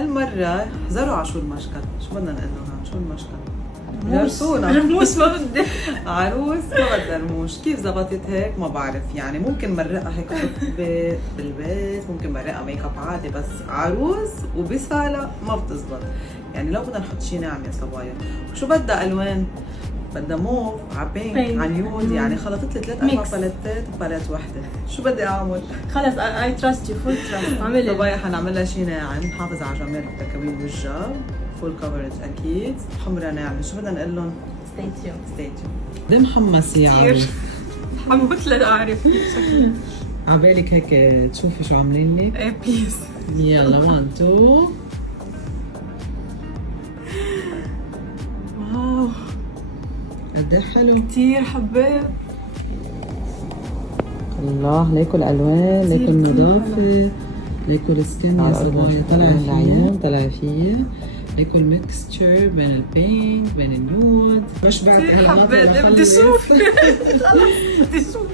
هالمرة زرعوا شو المشكل، شو بدنا نقول لهم؟ شو المشكل؟ رموش ما بدي. عروس ما بدها رموش. كيف زبطت هيك ما بعرف، يعني ممكن مرقها هيك خطبة بالبيت، ممكن مرقها ميك اب عادي، بس عروس وبسالة ما بتزبط. يعني لو بدنا نحط شي ناعم يا صبايا. شو بدها الوان؟ بدها موف على بينك على نيود، يعني خلطت لي 3-4 باليتات بباليت وحده. شو بدي اعمل؟ خلص اي تراست يو، فول تراست. اعملي صبايا حنعملها شي ناعم نحافظ على جمال تكوين وجهها، فول كفرج اكيد، حمرا ناعمه. شو بدنا نقول لهم؟ ستي تيون. ستي تيون. ليه محمص يا عروس؟ حموت لاعرف شكلي. عبالك هيك تشوفي شو عاملين لي؟ ايه بليز. يلا 1 2. واو قد ايه حلو. كثير حبيت. الله، ليكو الالوان، ليكو النظافه، ليكو السكن يا صبايا. طلع العيان طلع فيه. ليكو الميكستشر بين البينك بين النيود. بشبعت. كثير حبيت. بدي اشوف. خلص بدي اشوف.